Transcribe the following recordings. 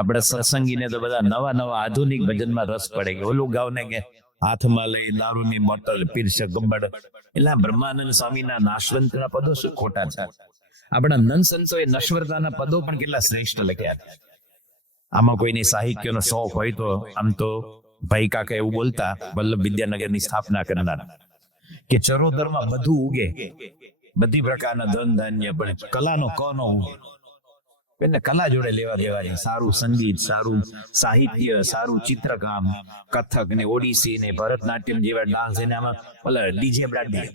આપણે સત્સંગીને તો બધા નવા નવા આધુનિક ભજનમાં રસ પડે કે ઓલું ગાવ ને કે હાથમાં લઈ દારૂની બોટલ પીરસે ગબ્બડ, એટલે બ્રહ્માનંદ સ્વામીના નાશવંતના પદો શું ખોટા છે? આપણા નંદ સંતોએ નશ્વરતાના પદો પણ કેટલા શ્રેષ્ઠ લખ્યા. આમાં કોઈની સાહિત્યનો શોખ હોય તો આમ તો ભાઈ કાકા એવું બોલતા, વલ્લભ વિદ્યાનગરની સ્થાપના કરનાર, કે ચરોતરમાં બધું ઉગે, બધી પ્રકારના ધન ધાન્ય, પણ કલાનો કનો એટલે કલા જોડે લેવા દેવાની. સારું સંગીત, સારું સાહિત્ય, સારું ચિત્રકામ, કથક ને ઓડિસી ને ભરતનાટ્યમ જેવા ડાન્સ, એને આમાં ઓલા ડીજે બ્રાન્ડી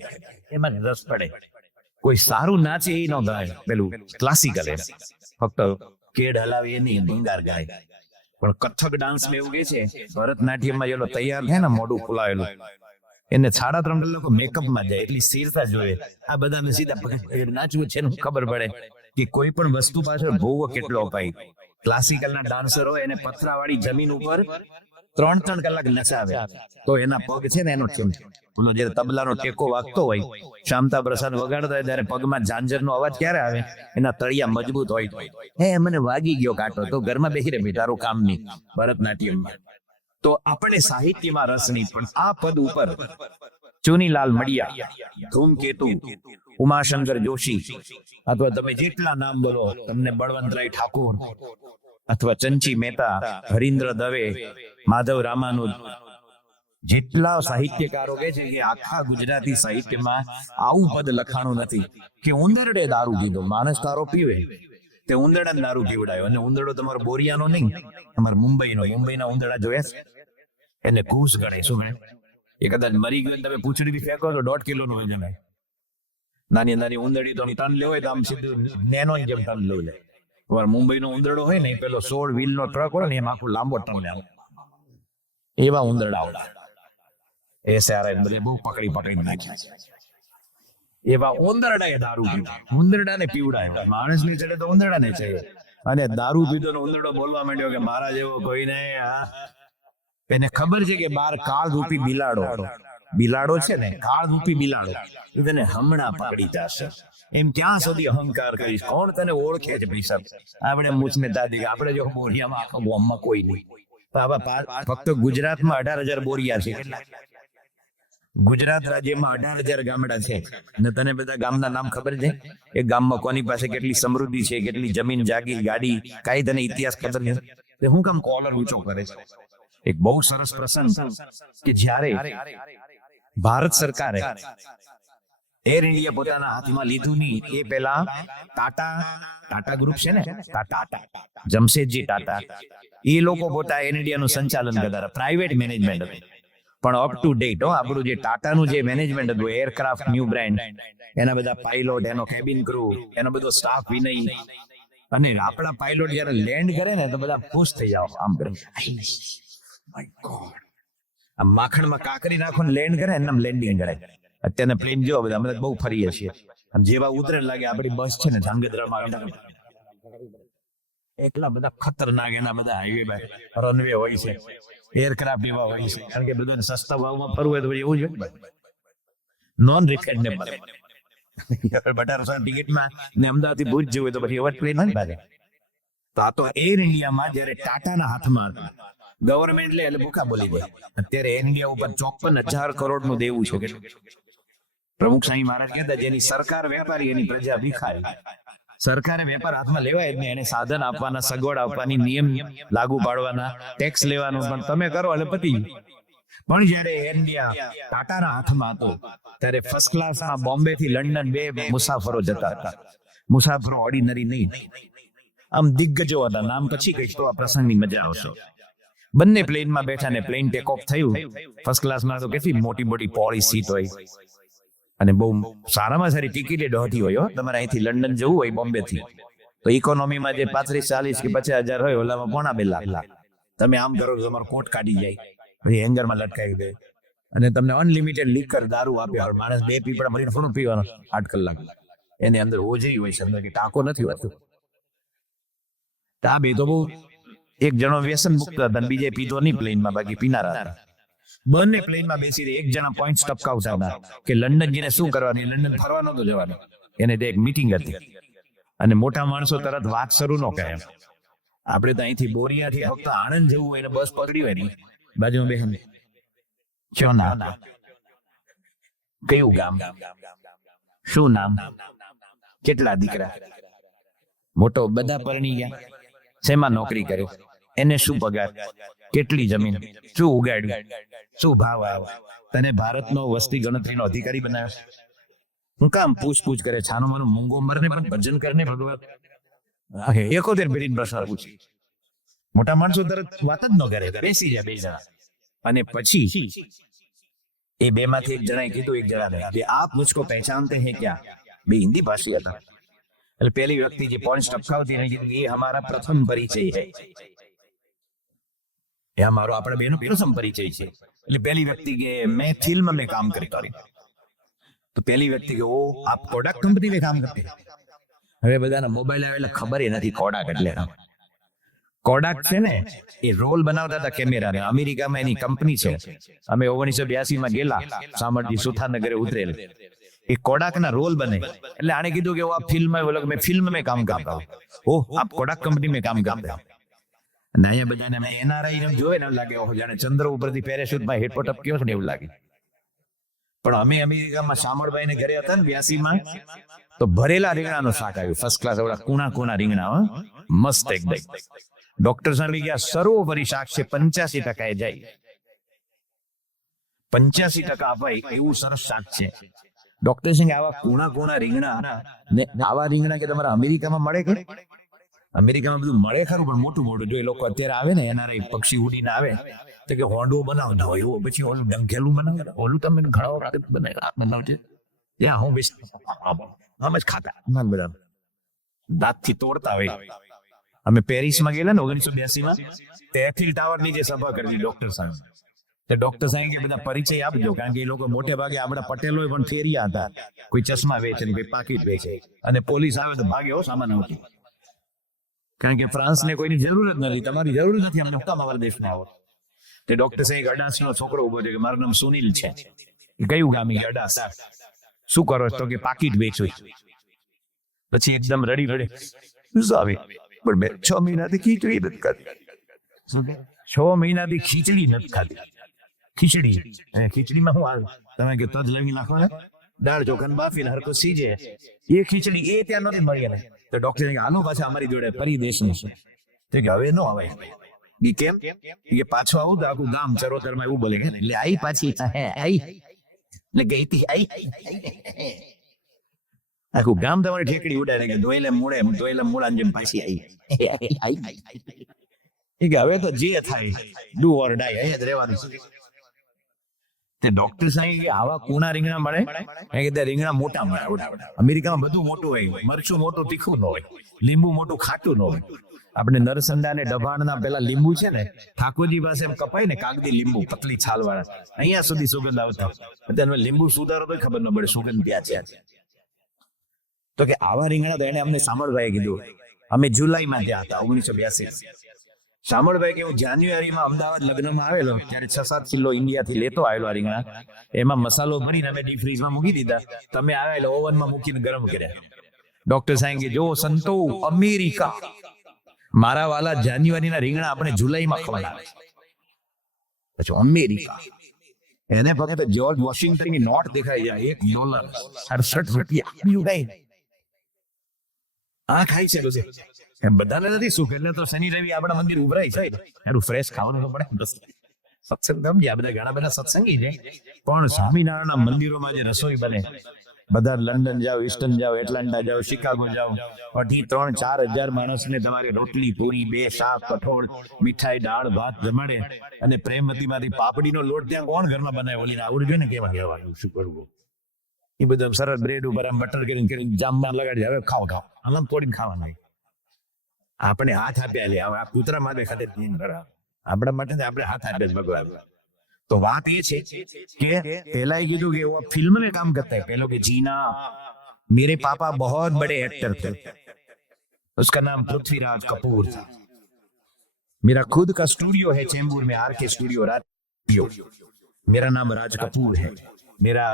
એમાં રસ પડે. કોઈ સારું નાચે એ ન ગાય, પેલું ક્લાસિકલ એમ ફક્ત કેડ હલાવે એ નહીં, ભંગાર ગાય. પણ કથક ડાન્સ માં એવું કે છે, ભરતનાટ્યમમાં જેલો તૈયાર થાય ને મોઢું ફુલાવેલું, એને 3.5 કલાક મેકઅપમાં જાય, એટલી સ્થિરતા જોઈએ. આ બધાને સીધા નાચવું છે ખબર પડે કે કોઈ પણ વસ્તુ પાછળ ભોગવો કેટલો અપાય. ક્લાસિકલના ડાન્સર હોય એને પથરાવાળી જમીન ઉપર 3 કલાક નચાવે તો એના પગ છે ને એનો ઠેમ, ઓલો જે તબલાનો ટેકો વાગતો હોય, શામતા પ્રસાદ વગાડતા હોય ત્યારે પગમાં ઝાંઝરનો અવાજ ક્યારે આવે? એના તળિયા મજબૂત હોય તો મને વાગી ગયો કાંટો, તો ઘરમાં બેસી રહે, તારું કામ નહીં. ભરતનાટ્યમમાં તો આપણે સાહિત્યમાં રસ નહીં, પણ આ પદ ઉપર ચુનીલાલ મડિયા, ધૂમકેતુ, ઉમાશંકર જોશી, અથવા તમે જેટલા નામ બોલો, તમને બળવંતરાય ઠાકોર અથવા ચંચી મહેતા, હરીન્દ્ર દવે, માધવ રામાનુજ, જેટલા સાહિત્યકારો કે છે કે આખા ગુજરાતી સાહિત્યમાં આવું પદ લખાણું નથી કે ઉંદરડે દારૂ પીધો. માણસ તારો પીવે, તે ઉંદરડા દારૂ પીવડાયો, અને ઉંદરડો તમારો બોરિયાનો નહીં, તમારો મુંબઈના ઉંદરડા જોયા છે, એને ઘૂસ ગણે. શું ગણે? એ કદાચ મરી ગયો તમે પૂંછડી ફેંકો તો 1.5 કિલોનું વજન હોય. નાની નાની ઉંદરડી તો ટન લેવો તો આમ સીધું નેનો જેમ ટન લઈ લે. તમારે મુંબઈનો ઉંદરડો હોય ને, પેલો 16 વ્હીલનો ટ્રક હોય ને, એમ આખું લાંબો ટન લે, એવા ઉંદરડા આવડા. SRI બધે બહુ પકડી નાખ્યા છે. એવા ઉંદરડા એ દારૂ પીધો, ઉંદરડાને પીવડાયો. માણસ ને ચડે તો ઉંદરડાને ચડે, અને દારૂ પીધો ને ઉંદરડો બોલવા માંડ્યો કે મારા જેવો કોઈ નહીં. એને ખબર છે કે બાર કાળ રૂપી બિલાડો છે ને, કાળ રૂપી બિલાડો, તને હમણાં પકડી જશે. એમ ક્યાં સુધી અહંકાર કરીશ? કોણ તને ઓળખે છે? પૈસા આપણે મૂછને દાદી, આપણે જો બોરિયામાં આખો બોમ્બમાં કોઈ નહીં. ફક્ત ગુજરાતમાં 18,000 બોરિયા છે. ગુજરાત રાજ્યમાં 18,000 ગામડા છે, ને તને બધા ગામના નામ ખબર છે? એ ગામમાં કોની પાસે કેટલી સમૃદ્ધિ છે, કેટલી જમીન જાગીર, ગાડી, કઈ તને ઇતિહાસ ખબર નથી? હું કામ કોલર ઊંચો કરે છે? એક બહુ સરસ પ્રસંગ કે જ્યારે ભારત સરકારે એર ઇન્ડિયા પોતાના હાથમાં લીધું નહીં એ પહેલા ટાટા ગ્રુપ છે ને, જમશેદજી ટાટા, એ લોકો પોતા એર ઇન્ડિયાનું સંચાલન કરતા, પ્રાઇવેટ મેનેજમેન્ટ હતું. પણ અપ ટુ ડેટ આપણું જે ટાટાનું જે મેનેજમેન્ટ હતું, એરક્રાફ્ટ ન્યૂ બ્રાન્ડ, એના બધા પાયલોટ, એનો કેબિન ક્રૂ, એનો બધો સ્ટાફ વિનય, અને આપણા પાયલોટ જયારે લેન્ડ કરે ને તો બધા ખુશ થઈ જાવ, આમ કરે, માય ગોડ, આ માખણમાં કાકરી નાખો ને લેન્ડ કરે, એમ લેન્ડિંગ કરે. અત્યારના પ્લેન જો બધા અમે બહુ ફરીએ છીએ, જેવા ઉતરે લાગે આપણી બસ છે ને ધ્રાંગધ્રામાં, એટલા બધા ખતરનાક એના બધા હાઈવે રનવે હોય છે, એરક્રાફ્ટ એવા હોય છે, કારણ કે બધું સસ્તા ભાવમાં ફરવું હોય તો એવું જોઈએ, નોન રિફંડેબલ. 1800 ટિકિટમાં ને અમદાવાદ થી ભુજ જવું તો પછી એવા પ્લેન નથી ભાગે. તો આ તો એર ઇન્ડિયામાં જયારે ટાટાના હાથમાં ગવર્મેન્ટ લે એટલે ભૂખા બોલી જાય. અત્યારે એર ઇન્ડિયા ઉપર 54,000 કરોડ નું દેવું છે. પ્રમુખ સાંઈ મહારાજ કહેતા, જેની સરકાર વેપારી એની પ્રજા ભિખારી. સરકારે વેપાર હાથમાં લેવાય જ નહીં, એને સાધન આપવાના, સગવડ આપવાની, નિયમ લાગુ પાડવાના, ટેક્સ લેવાનો, પણ તમે કરો એટલે પતી. પણ જયારે એર ઇન્ડિયા ટાટાના હાથમાં હતો ત્યારે ફર્સ્ટ ક્લાસમાં બોમ્બે થી લંડન 2 મુસાફરો જતા હતા. મુસાફરો ઓર્ડિનરી નહીં, આમ દિગ્ગજો હતા. નામ પછી કહીશ તો આ પ્રસંગની મજા આવશે. બંને પ્લેનમાં બેઠા ને પ્લેન ટેક ઓફ થયું. ફર્સ્ટ ક્લાસમાં તો કેટલી મોટી મોટી પોળી સીટ હોય, અને બહુ સારામાં સારી ટિકિટ દોઢી હોય. તમારે અહીંથી લંડન જવું હોય બોમ્બે થી, તો ઇકોનોમીમાં જે 35, 40 કે 50,000 હોય, ઓલામાં 2.5 લાખ. તમે આમ કરો તો તમારો કોટ કાઢી જાય, પછી હેંગરમાં લટકાવી દે, અને તમને અનલિમિટેડ લીકર દારૂ આપે. માણસ 2 પીપળા મરીને થોડું પીવાનો 8 કલાક, એની અંદર હોજરી હોય છે, કે ટાંકો નથી હોતું. આ બે તો બહુ, એક જણો વ્યસન મુક્ત હતા, બીજે પીધો નહીં પ્લેનમાં, બાકી પીનારા હતા. બંને પ્લેનમાં બેસી એક જણા પોઈન્ટ ટપકાવતા હતા કે લંડન જઈને શું કરવાનું, લંડન ફરવા નહોતું જવાનું, એને તે એક મીટિંગ હતી. અને મોટા માણસો તરત વાત શરૂ ન કરે, આપણે તો અહીંથી બોરિયાથી ફક્ત આણંદ જવું હોય ને બસ પકડી હોય ને બાજુમાં બેહન શું નામ, કયું ગામ, શું નામ, કેટલા દીકરા, મોટો બધા પરણી ગયા, શેમાં નોકરી કરે, એને શું પગાર, કેટલી જમીન, શું ઉગાડ્યું, શું ભાવ આવે, તને ભારતનો વસ્તી ગણતરીનો અધિકારી બનાવ્યો, હું કામ પૂછ કરે, છાનો માનો મૂંગો મરને પણ ભજન કરને ભગવાન. 71 પેઢીનો પ્રશ્ન પૂછે. મોટા માણસો તરત વાત જ ન કરે, બેસી જાય બે જણા. અને પછી એ બે માંથી એક જણાએ કીધું એક જણાને કે આપ મુझको पहचानते हैं क्या? બે હિન્દી ભાષી હતા. એટલે પહેલી વ્યક્તિ જે પોઈન્ટ ટપકાવતી એને કીધું એ હમારા પ્રથમ પરિચય है, એ हमारो આપણા બેનો પ્રથમ પરિચય છે. એટલે પહેલી વ્યક્તિ કે मैं फिल्म में काम करता हूं. તો પહેલી વ્યક્તિ કે ઓ આપ કોડાક કંપની में काम करते हैं. હવે બધાના મોબાઈલ આવે એટલે ખબર એ નથી કોડાક એટલે. કોડાક છે ને એ રોલ બનાવતા હતા કેમેરાને. અમેરિકામાં એની કંપની છે. અમે 1982 માં ગયેલા, સામરજી સુથારનગરે ઉતરેલ. એ કોડાકના રોલ બને એટલે આને કીધું કે આ ફિલ્મ મેં ફિલ્મ में काम करता हूं. ઓહ આપ કોડાક કંપની में काम करते हो. અને અહીંયા બધાને મેં એનઆરઆઈ ને જોવે ને લાગે ઓહ જાણે ચંદ્ર ઉપરથી પેરાશૂટમાં હેઠો ટપક્યો છે ને એવું લાગે. પણ અમે અમેરિકામાં શામળભાઈ ને ઘરે હતા ને 82 માં, તો ભરેલા રીંગણાનો શાક આવ્યું, ફર્સ્ટ ક્લાસ, ઓલા કુણા રીંગણા, મસ્ત એકદમ. ડોક્ટર સાહેબ ગયા સરોવરી શાક છે, 85% એ જાય, 85% અપાય એવું સરસ શાક છે. ડોક્ટર સિંહ આવા કુણા રીંગણા ને આવા રીંગણા કે તમારા અમેરિકામાં મળે કે? અમેરિકામાં બધું મળે ખરું પણ મોટું જો એ લોકો અત્યારે આવે ને એનઆરઆઈ પક્ષી ઉડીને આવે તો કે હોંડવો બનાવતા હોય એવું, પછી ઓલું ડંખેલું બનાવે, ઓલું તમે ઘણા બનાવજો ત્યાં હું બેસ આમ જ ખાતા ના બધા દાંતથી તોડતા હોય. અમે પેરિસમાં ગયેલા ને 1982 માં, તે એફિલ ટાવર ની જે સભા કરી ડોક્ટર સાહેબ, તે ડોક્ટર સાહેબ કે બધા પરિચય આપજો, કારણ કે એ લોકો મોટે ભાગે આપણા પટેલો પણ ફેરિયા હતા, કોઈ ચશ્મા વેચે ને કોઈ પાકીટ વેચે, અને પોલીસ આવે તો ભાગે હો સામાન આવતું, કારણ કે ફ્રાન્સ ને કોઈની જરૂર જ નથી, તમારી જરૂર નથી, અમને હુકામ અમારા દેશમાં આવો. તે ડોક્ટર સાહેબ અડાસનો છોકરો ઉભો છે કે મારું નામ સુનિલ છે. કયું ગામ? અડાસ. શું કરો તો કે પાકીટ વેચું. પછી એકદમ રડી આવે પણ મેં 6 મહિનાથી ખીચડી નથી ખાધી. 6 મહિનાથી ખીચડી નથી ખાધી. ખીચડીમાં શું આવે? તમે કે તજ લઈ નાખો ને, દાળ ચોખા બાફીને હરકો સીજે, એ ખીચડી એ ત્યાં નથી મળી ને. તો ડોક્ટર આનો પાછા અમારી જોડે ફરી દેશનું છે. તો કે હવે ન આવે. કેમ? કે પાછો આવું તો આખું ગામ ચરોતરમાં એવું બોલે કે એટલે આઈ પાછી આઈ એટલે ગઈ હતી આઈ, આખું ગામ તમારી ઠેકડી ઉડાડે કે ધોઈલે મૂળા જેમ પાછી આઈ. કે હવે તો જે થાય ડુ ઓર ડાય, અહીંયા જ રહેવાનું છે. તે ડોક્ટર સાહેબ કે આવા કુણા રીંગણા મળે કે તે રીંગણા મોટા મળે. અમેરિકામાં બધું મોટું હોય, મરચું મોટું તીખું ન હોય, લીંબુ મોટું ખાટું ન હોય. આપણે નરસંડા ને ડભાણના પેલા લીંબુ છે ને, ઠાકોરજી પાસે એમ કપાય ને કાગદી લીંબુ પતલી છાલ વાળા, અહીંયા સુધી સુગંધ આવતા. અત્યારે લીંબુ સુધારો તો ખબર ન પડે સુગંધ ત્યાં છે. તો કે આવા રીંગણા તો એને અમને સામળભાઈએ કીધું. અમે જુલાઈમાં ત્યાં હતા 1982. સામળભાઈ કે હું જાન્યુઆરીમાં અમદાવાદ લગ્નમાં આવેલો ત્યારે 6-7 કિલો ઇન્ડિયાથી લેતો આવેલો આ રીંગણા. એમાં મસાલો ભરીને અમે ડીપ ફ્રીઝમાં મૂકી દીધા. તમે આવ્યા એટલે ઓવનમાં મૂકીને ગરમ કર્યા. ડોક્ટર સાહેબ કે જો સંતો અમેરિકા, મારા વાલા જાન્યુઆરીના રીંગણા આપણે જુલાઈમાં ખવડાવે. પછી અમેરિકા એને ફક્ત જ્યોર્જ વોશિંગ્ટનની નોટ દેખાઈ જાય, $1 આ ખાય છે બધું. બધાને નથી સુખ, એટલે તો શનિ રવિ આપણા મંદિર ઉભરાય છે, એનું ફ્રેશ ખાવાનું તો પડે. સત્સંગ સમજે, આ બધા ઘણા બધા સત્સંગી છે, પણ સ્વામિનારાયણના મંદિરોમાં જે રસોઈ બને, બધા લંડન જાઓ, ઈસ્ટર્ન જાઓ, એટલાન્ટા જાઓ, શિકાગો જાઓ, 3-4 હજાર માણસને તમારે રોટલી પૂરી, 2 શાક, કઠોળ, મીઠાઈ, દાળ ભાત જમાડે. અને પ્રેમવતીમાંથી પાપડીનો લોટ ત્યાં કોણ ઘરમાં બનાવે? ઓલી આવડે છે ને કેવા કહેવાનું શું કરવું, એ બધું સરળ બ્રેડ ઉપર આમ બટર કરીને જામમાં લગાડી, હવે ખાઓ આમ તોડીને ખાવાના. આપણે હાથ આપ્યા લે, આ કૂતરા માટે ખાતે આપણા માટે આપણે હાથ આપ્યા ભગવાન. तो बात ये है कि पहला ही कीधु कि वो फिल्म में काम करता है, पहले कि जीना, मेरे पापा बहुत बड़े एक्टर थे, उसका नाम पृथ्वीराज कपूर था. मेरा खुद का स्टूडियो है चेंबूर में, आरके स्टूडियो राज. मेरा नाम राज कपूर है. मेरा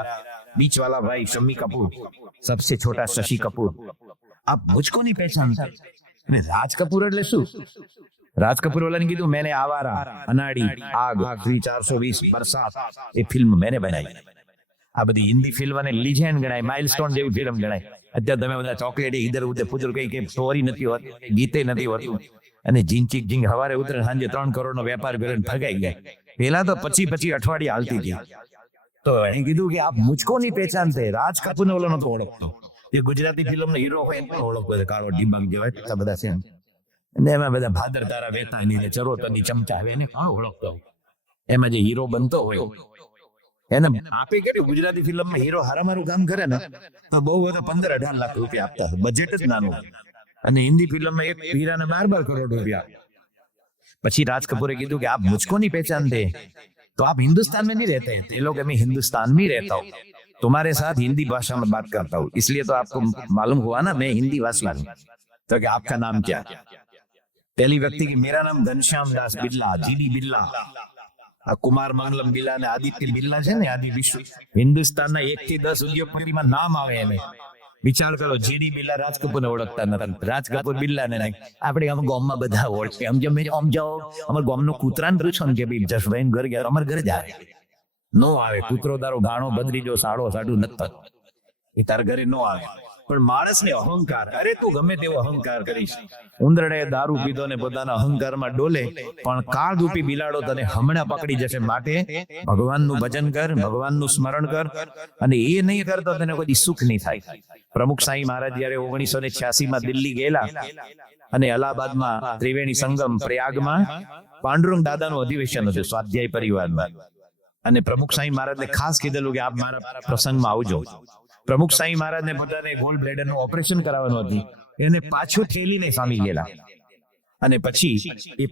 बीच वाला भाई शम्मी कपूर, सबसे छोटा शशि कपूर. आप मुझको नहीं पहचानते, અને રાજ કપૂર એટલે શું? રાજ કપૂર વાળાને કીધું મેને આવારા, અનાડી, આગ, 420, બરસાત એ ફિલ્મ મેને બનાવી. આ બધી હિન્દી ફિલ્મ અને લીજેન્ડ ગણાય, માઇલસ્ટોન જેવી ફિલ્મ ગણાય. અત્યારે તમે બધા ચોકલેટ ઇધર ઉધર પુત્ર કઈ સ્ટોરી નથી હોતી, ગીતે નથી હોતું, અને જીંચીક જીંગ હવારે ઉતરે સાંજે 3 કરોડ નો વેપાર કરીને ભગાઈ ગયા. પેલા તો 25 અઠવાડિયા હાલતી હતી. તો એને કીધું કે આપ મુझको नहीं पहचानते. રાજ કપૂર ને ઓલો નતો ઓળખતો. એ ગુજરાતી ફિલ્મ નો હીરો હોય એને ઓળખતો, કાળો ડિબાંગ જેવા એટલા બધા છે. અને એમાં બધા ભાદર તારા વેતાની ને ચરોતરની ચમચા આવે એને કોણ ઓળખતો? એમાં જે હીરો બનતો હોય એને આપે કર્યું. ગુજરાતી ફિલ્મમાં હીરો હારામારું કામ કરે ને તો બહુ બધા 15-18 લાખ રૂપિયા આપતા, બજેટ જ નાનું. અને હિન્દી ફિલ્મમાં એક હીરાને 12 કરોડ રૂપિયા. પછી રાજ કपूरे કીધું કે આપ मुझको नहीं पहचानते तो आप हिंदुस्तान में नहीं रहते हैं. ये लोग मैं हिंदुस्तान में रहता हूँ, तुम्हारे साथ हिंदी भाषा में बात करता हूँ, इसलिए तो आपको मालूम हुआ ना मैं हिंदी भाषी हूँ. तो कि आपका नाम क्या? पहली व्यक्ति की मेरा नाम घनश्याम दास बिरला, जीडी बिरला. कुमार मंगलम बिरला ने आदित्य बिरला છે ને, આદિ વિશ્વ હિન્દુસ્તાનના 1 થી 10 ઉદ્યોગપતિમાં નામ આવે એને. વિચાર કરો, જીડી બિરલા રાજ કપૂરને ઓળખતા નથી, રાજ કપૂર બિરલાને નહીં. આપણે આમ ગામમાં બધા ઓળખે. આમ જાઓ અમારા ગામનો કૂતરાને પૂછો ને કે ભાઈ જસભાઈ ઘર ગયા, અમારા ઘરે જ આવે. નો આવે કૂતરો તારો ગાણો બદરીજો સાડો સાડું નથી, એ તારા ઘરે નો આવે. પણ માણસને અહંકાર, અરે તું ગમે તેવો અહંકાર કરીશ. ઉંદરડે દારૂ પીધો ને પોતાના અહંકારમાં ડોલે, પણ કાળરૂપી બિલાડો તને હમણાં પકડી જશે. માટે ભગવાનનું ભજન કર, ભગવાનનું સ્મરણ કર, અને એ નહીં કરતો તને કોઈ સુખ નહીં થાય. પ્રમુખ સાંઈ મહારાજ જયારે 1986 દિલ્હી ગયેલા અને અલ્હાબાદમાં ત્રિવેણી સંગમ પ્રયાગમાં પાંડુરંગ દાદાનું અધિવેશન હતું સ્વાધ્યાય પરિવારમાં. અને પ્રમુખ સાંઈ મહારાજને ખાસ કીધેલું કે આપ મારા પ્રસંગમાં આવજો. પ્રમુખ સાંઈ મહારાજને પોતાને ગોલ્ડ બ્લેડરનું ઓપરેશન કરાવવાનું હતું, એને પાછું ઠેલીને સામી ગયેલા. અને પછી એ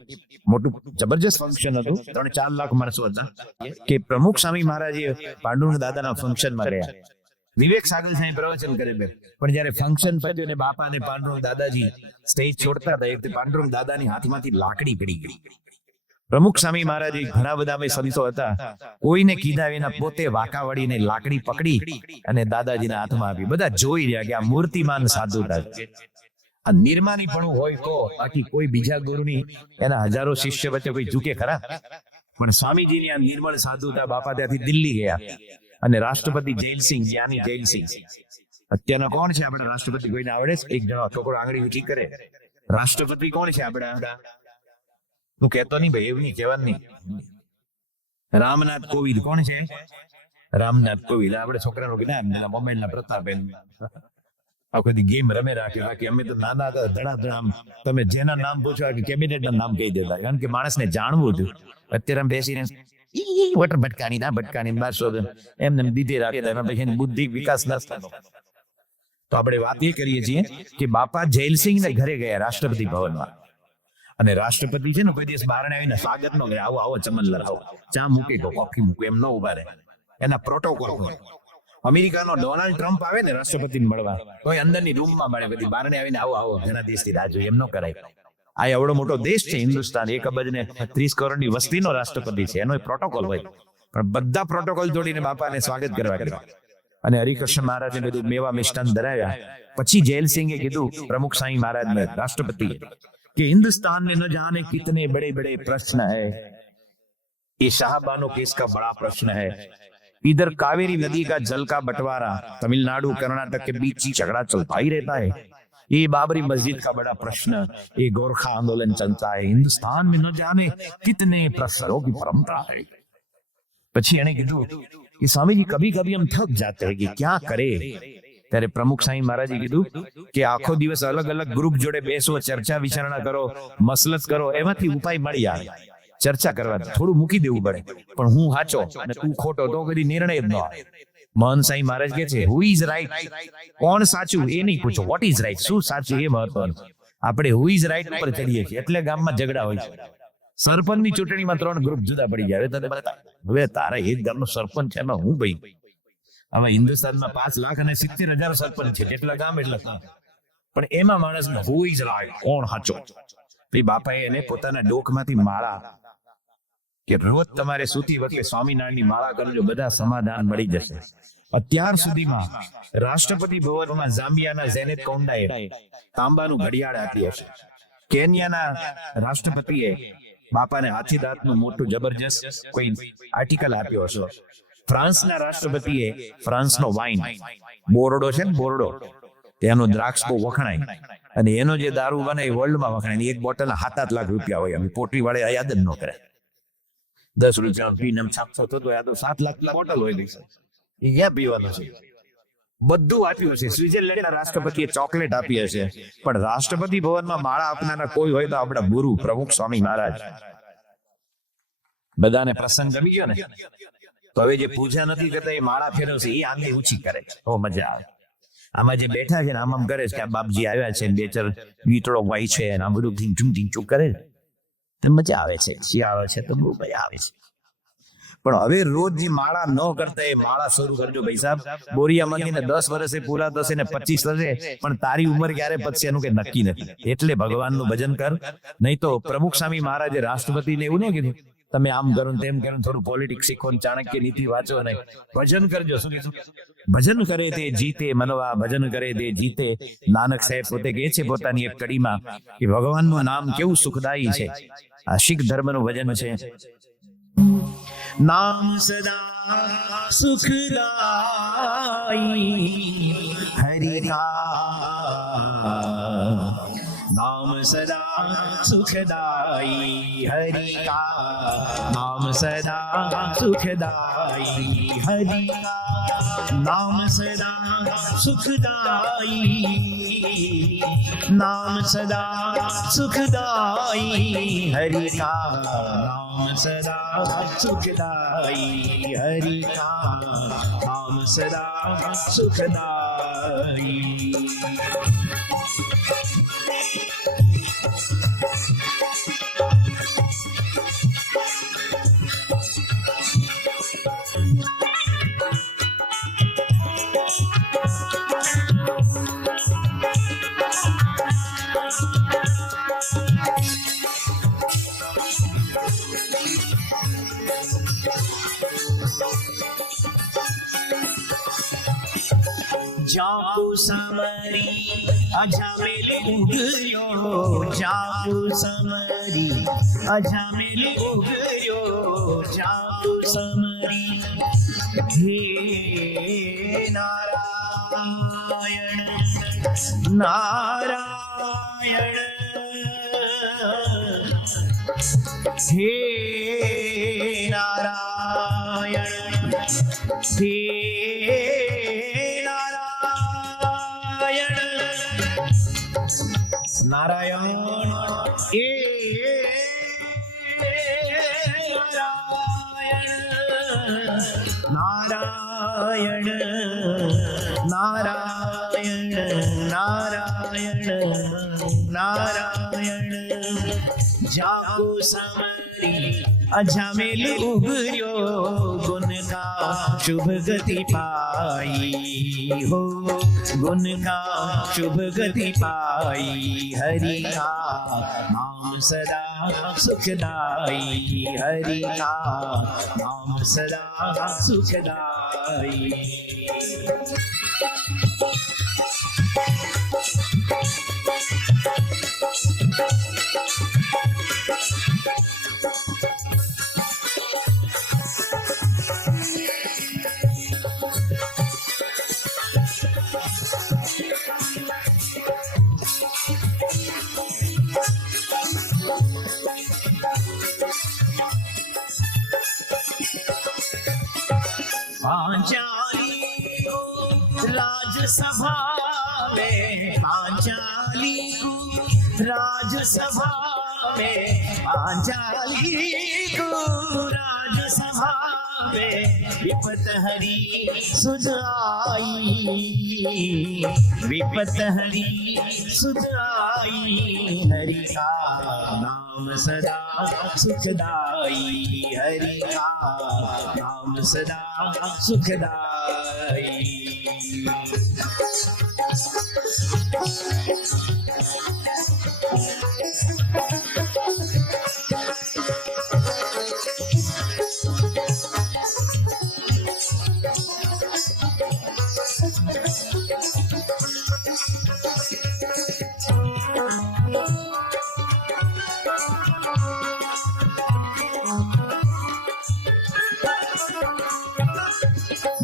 મોટું જબરજસ્ત ફંક્શન હતું, 3-4 લાખ માણસો હતા, કે પ્રમુખ સ્વામી મહારાજે પાંડુરંગ દાદાના ફંક્શનમાં ગયા. વિવેક સાગર સાહેબ પ્રવચન કરે, પણ જયારે ફંક્શન પત્યું અને બાપા અને પાંડુરંગ દાદાજી સ્ટેજ છોડતા હતા, એક પાંડુરંગ દાદાની હાથમાંથી લાકડી પડી ગઈ. પ્રમુખ સ્વામી મહારાજ ઘણા બધા સંતો હતા, કોઈને કીધા વિના પોતે વાંકા વળીને લાકડી પકડી અને દાદાજીના હાથમાં આપી. બધા જોઈ રહ્યા કે આ મૂર્તિમાન સાધુતા છે. આ નિર્માનીપણું હોય તો, બાકી કોઈ બીજા ગુરુની એના હજારો શિષ્ય વચ્ચે કોઈ ઝૂકે ખરા? પણ સ્વામીજીની આ નિર્મળ સાધુતા, બાપા ત્યાંથી દિલ્હી ગયા અને રાષ્ટ્રપતિ જૈલસિંહ, જ્ઞાની જૈલસિંહ, અત્યારના કોણ છે આપણા રાષ્ટ્રપતિ? કોઈને આવડે છે? એક જણો છોકરો આંગળી ઊંચી કરે. રાષ્ટ્રપતિ કોણ છે આપણા? હું કહેતો નહીં ભાઈ, એવું નહીં કહેવાનું નહીં. રામનાથ કોવિંદ કોણ છે? રામનાથ કોવિંદ. આપણે છોકરાનો જ્ઞાન મોબાઈલ ના પ્રતાપેન આખો દી ગેમ રમે રાખે. બાકી અમે તો નાના હતા, ધડાધડ તમે જેના નામ પૂછો કે કેબિનેટ ના નામ કહી દેતા, કારણ કે માણસને જાણવું હતું. અત્યારે બેસીને વટર ભટકાની ના ભટકાની 1200 એમને દીધી રાખે, પછી બુદ્ધિ વિકાસ ના થતો. તો આપણે વાત એ કરીએ છીએ કે બાપા જૈલસિંહ ને ઘરે ગયા રાષ્ટ્રપતિ ભવનમાં. અને રાષ્ટ્રપતિ છે ને કોઈ દિવસ બહાર આવીને સ્વાગત નો કરે, આવો આવો ચમનલાલ આવો, ચા મૂકી દો, કોફી મૂકો, એમ ન ઉભા રહે. એના પ્રોટોકોલ હોય. અમેરિકાનો ડોનાલ્ડ ટ્રમ્પ આવે ને રાષ્ટ્રપતિને મળવા, તો અંદરની રૂમમાં મળે, બધી બહાર આવીને આવો આવો ઘણા દેશથી રાહ જોઈએ, એમ ન કરાય. આ એવડો મોટો દેશ છે હિન્દુસ્તાન, 1 અબજ ને 30 કરોડની વસ્તીનો રાષ્ટ્રપતિ છે, એનો પ્રોટોકોલ હોય. પણ બધા પ્રોટોકોલ જોડીને બાપાને સ્વાગત કરવા કર્યા. અને હરિકૃષ્ણ મહારાજે બધું મેવા મિષ્ટાન ધરાવ્યા. પછી જૈલસિંહે કીધું પ્રમુખ સાંઈ મહારાજને, રાષ્ટ્રપતિ, कि हिंदुस्तान में न जाने कितने बड़े बड़े प्रश्न है, ये शाहबानो केस का बड़ा प्रश्न है. इधर कावेरी नदी का जल का बंटवारा तमिलनाडु कर्नाटक के बीच ही झगड़ा चलता ही रहता है. ये बाबरी मस्जिद का बड़ा प्रश्न, ये गोरखा आंदोलन चलता है. हिंदुस्तान में न जाने कितने प्रश्नों की परंपरा है. પછી એને કીધું કે સ્વામીજી કભી કભી હમ થક જાતે हैं कि क्या करे. ત્યારે પ્રમુખ સાંઈ મહારાજે કીધું કે આખો દિવસ અલગ અલગ ગ્રુપ જોડે બેસો, ચર્ચા વિચારણા કરો, મસલત કરો, એમાંથી ઉપાય મળી આવે. ચર્ચા કરવા થોડું મૂકી દેવું પડે, પણ હું સાચો અને તું ખોટો તો કદી નિર્ણય જ ન આવે. મહન સાંઈ મહારાજ કે છે, હુ ઇઝ રાઈટ, કોણ સાચું એ નહીં પૂછો, વોટ ઇઝ રાઈટ, શું સાચું એ મહત્વનું. આપણે હુ ઇઝ રાઈટ ઉપર ચડીએ છીએ એટલે ગામમાં ઝઘડા હોય છે. સરપંચની ચૂંટણીમાં 3 ગ્રુપ જુદા પડી જાય. હવે તારા એક ગામનો સરપંચ છે એમાં હું ભાઈ, હવે હિન્દુસ્તાનમાં 5,70,000 સરપંચ છે, જેટલા ગામ એટલા. પણ એમાં માણસ હુ ઇઝ રાઈટ, કોણ સાચો. પછી બાપાએ એને પોતાના ડોકમાંથી માળા, કે રોજ તમારે સૂતી વખતે સ્વામિનારાયણની માળા કરજો, બધા સમાધાન મળી જશે. અત્યાર સુધીમાં રાષ્ટ્રપતિ ભવનમાં ઝામ્બિયાના ઝેનેટ કોન્ડાએ તાંબાનું ઘડિયાળ આપ્યું હશે. કેન્યાના રાષ્ટ્રપતિએ બાપાને હાથી દાંતનું મોટું જબરજસ્ત કોઈ આર્ટિકલ આપ્યો હશે. ફ્રાન્સના રાષ્ટ્રપતિએ ફ્રાન્સનો વાઇન બોરડો છે ને, બોરડો તેનું દ્રાક્ષ બહુ વખણાય અને એનો જે દારૂ બને એ વર્લ્ડમાં વખણાય. એક બોટલ 7-8 લાખ રૂપિયા હોય. અમે પોટરી વાળે યાદ જ ન કરે. 10 રૂપિયા પીને છાપતો તો આ તો 7 લાખની બોટલ હોય ગઈ છે. એ ક્યાં પીવાનું છે? બધું આપ્યું છે. સ્વિટ્ઝરલેન્ડના રાષ્ટ્રપતિએ ચોકલેટ આપી હશે, પણ રાષ્ટ્રપતિ ભવનમાં માળા આપનારા કોઈ હોય તો આપણા ગુરુ પ્રમુખ સ્વામી મહારાજ. બધાને પ્રસંગ ગમી ગયો ને? તો હવે જે પૂજા નથી કરતા એ માળા ફેરવશે, એ આંગળી ઊંચી કરે છે. ઓ મજા આવે. આમાં જે બેઠા છે ને આમ કરે છે કે આ બાપજી આવ્યા છે, બે ચાર ગીતડો વાય છે અને આમ બધું ઢીંચું કરે તો મજા આવે છે. શિયાળો છે તો બહુ મજા આવે છે. પણ હવે રોજ જે માળા ન કરતા એ માળા શરૂ કરજો ભાઈ સાહેબ. બોરિયા મંદિરને 10 વર્ષે પૂરા થશે ને 25 થશે, પણ તારી ઉંમર ક્યારે પતશે એનું કઈ નક્કી નથી. એટલે ભગવાનનું ભજન કર. નહીં તો પ્રમુખ સ્વામી મહારાજે રાષ્ટ્રપતિને એવું નહીં કીધું તમે આમ કરો તેમ કરો, થોડું પોલિટિક્સ શીખો, ચાણક્ય નીતિ વાંચો અને ભજન કરજો. શું કીધું? ભજન કરે તે જીતે મનવા, ભજન કરે તે જીતે. નાનક સાહેબ પોતે કહે છે પોતાની એક કડીમાં કે ભગવાનનું નામ કેવું સુખદાયી છે. આ શીખ ધર્મનું ભજન છે. નામ સદા સુખદાયી હરિ કા, નામ સદા સુખદાયી હરિ કા, નામ સદા સુખદાયી હરિ કા, નામ સદા સુખદાયી, નામ સદા સુખદાયી હરિ કા, નામ સદા સુખદાયી હરિ કા, નામ સદા સુખદાયી. જાપુ સમરી અજામેલી ઉગર્યો, જાપુ સમરી અજામેલી ઉગર્યો, જાપુ સમરી હે નારાયણ નારાયણ, હે નારાયણ હે નારાયણ એ નારાયણ નારાયણ નારાયણ નારાયણ, જાગો સમરી અજામેલી ઉગર્યો, ગુણ કા શુભ ગતિ પાઈ હો, गुण का शुभ गति पाई हरि का, नाम सदा सुखदाई हरि का, नाम सदा सुखदाई. पांचाली को राजसभा में, पांचाली को राजसभा में, पांचाली को राजसभा में, विपत हरी सुध आई, विपत हरी सुध आई हरि का, नाम सदा सुखदाई हरि का, नाम सदा सुखदाई.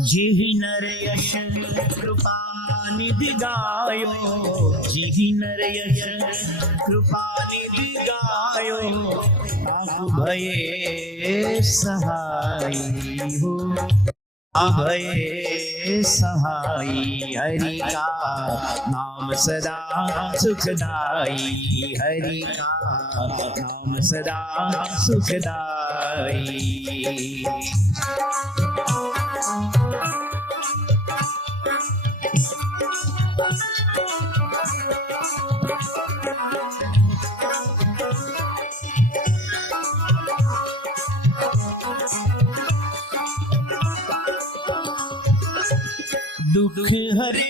जिहि नर यश कृपा निधि गायो, जिहि नर यश कृपा निधि गायो, ताकु भये सहाय हो, अभय सहाय। हरि का नाम सदा सुखदाई, हरि का नाम सदा सुखदाई। दुख हरे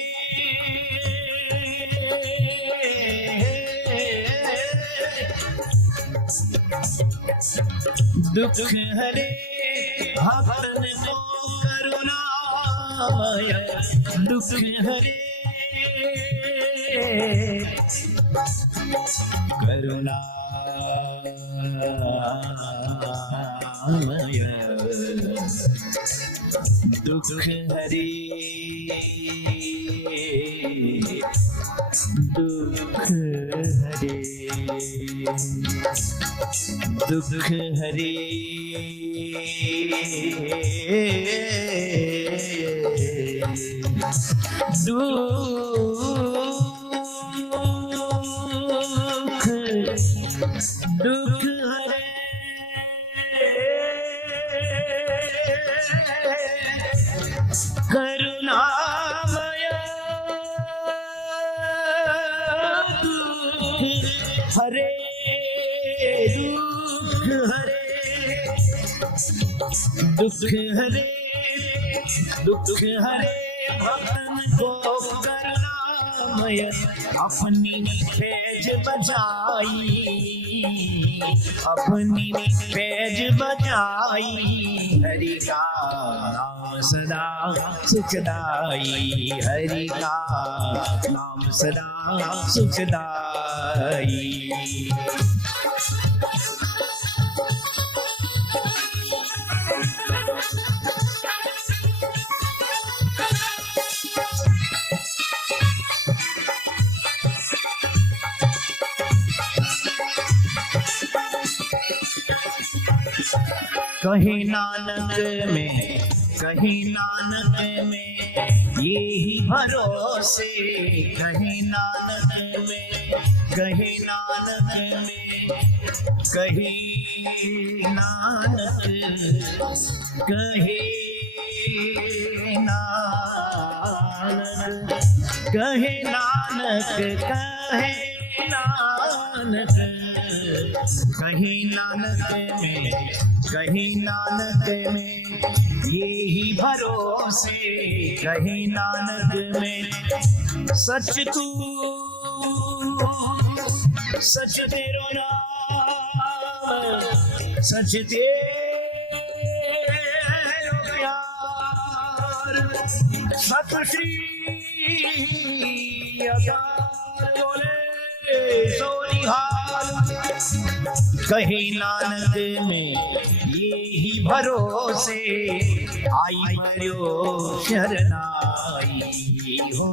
दुख हरे भक्तन को करुणामय, दुख हरे करुणामय, दुख हरे दुख हरे दुख हरे दुख हरे करुणामय, हरे दुख हरे दुख हरे भक्तन को करुणामय, अपनी फैज बजाई, अपनी फैज बजाई। हरि का नाम सदा सुखदाई, हरि का नाम सदा सुखदाई। कहीं नानक में, कहीं नानक में यही भरोसे, कहीं नानक में, कहीं नानक में, कहीं नानक, कहीं नानक, कहीं नानक, कहीं नानक, कहीं नानक में, कहीं नानक में यही भरोसे, कहीं नानक में सच तू सच तेरो नाम, सच तेरो प्यार, सत श्री अकाल बोले सोनिहाल। कहीं नानक में यही भरोसे, आई पर्यो शरणाई हो,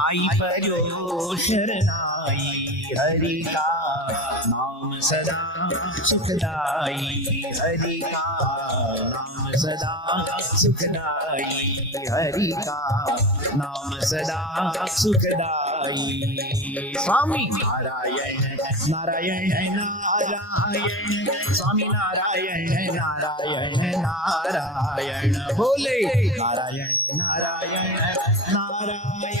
आई पर्यो शरणाई। हरि का नाम सदा सुखदाई, हरि का नाम सदा सुखदाई, हरि का नाम सदा सुखदाई। स्वामी नारायण नारायण नारायण, स्वामी नारायण नारायण नारायण, बोले नारायण नारायण नारायण,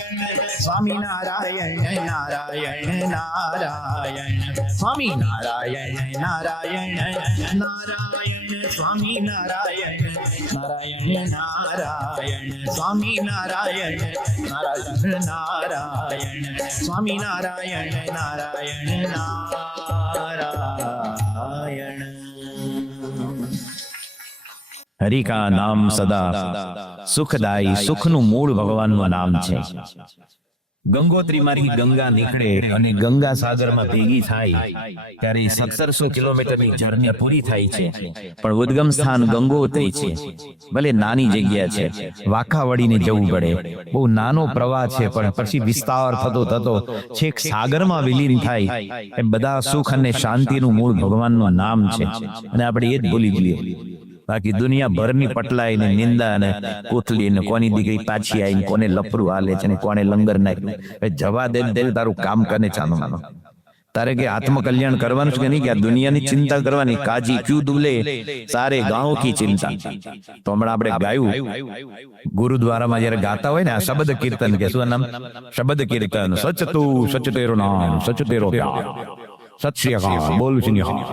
स्वामी नारायण नारायण नारायण, स्वामी नारायण नारायण नारायण, स्वामी नारायण नारायण नारायण, स्वामी नारायण नारायण नारायण, स्वामी नारायण नारायण नारायण। હરિ કા નામ સદા સુખદાયી, સુખનું મૂળ ભગવાનનું નામ છે। ગંગોત્રીમાંથી ગંગા નીકળે અને ગંગા સાગરમાં ભેગી થાય ત્યારે 1700 કિલોમીટરની જર્ની પૂરી થાય છે, પણ ઉદ્ગમ સ્થાન ગંગોત્રી છે. ભલે નાની જગ્યા છે, વાંકા વળીને જવું પડે, બહુ નાનો પ્રવાહ છે, પણ પછી વિસ્તાર થતો થતો છેક સાગરમાં વિલીન થાય. એ બધા સુખ અને શાંતિનું મૂળ ભગવાનનું નામ છે, અને આપણે એ જ ભૂલી જઈએ. બાકી દુનિયાભરની પટલાઈ ને નિંદા ને કોથળી ને કોની દીકરી પાછી આવીને કોને લફરું હાલે છે ને કોને લંગર નાખ્યું. જવા દે, તારું કામ કરને ચાનો માનો. તારે કે આત્મકલ્યાણ કરવાનું છે કે નહીં, કે આ દુનિયાની ચિંતા કરવાની. કાજી ક્યુ દુલે સારે ગાંવ કી ચિંતા. તો હમણાં આપણે ગાયું ગુરુદ્વારામાં જયારે ગાતા હોય ને આ શબ્દ કીર્તન, કે શું નામ? શબ્દ કીર્તન. સચ તું સચ તેરો નામ, સચ તેરો પ્યાર, સત શ્રી અકાલ, બોલ શ્રી અકાલ.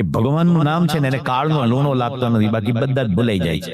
એ ભગવાનનું નામ છે ને, એને કાળનો લૂણો લાગતો નથી, બાકી બધા જ ભૂલાઈ જાય છે.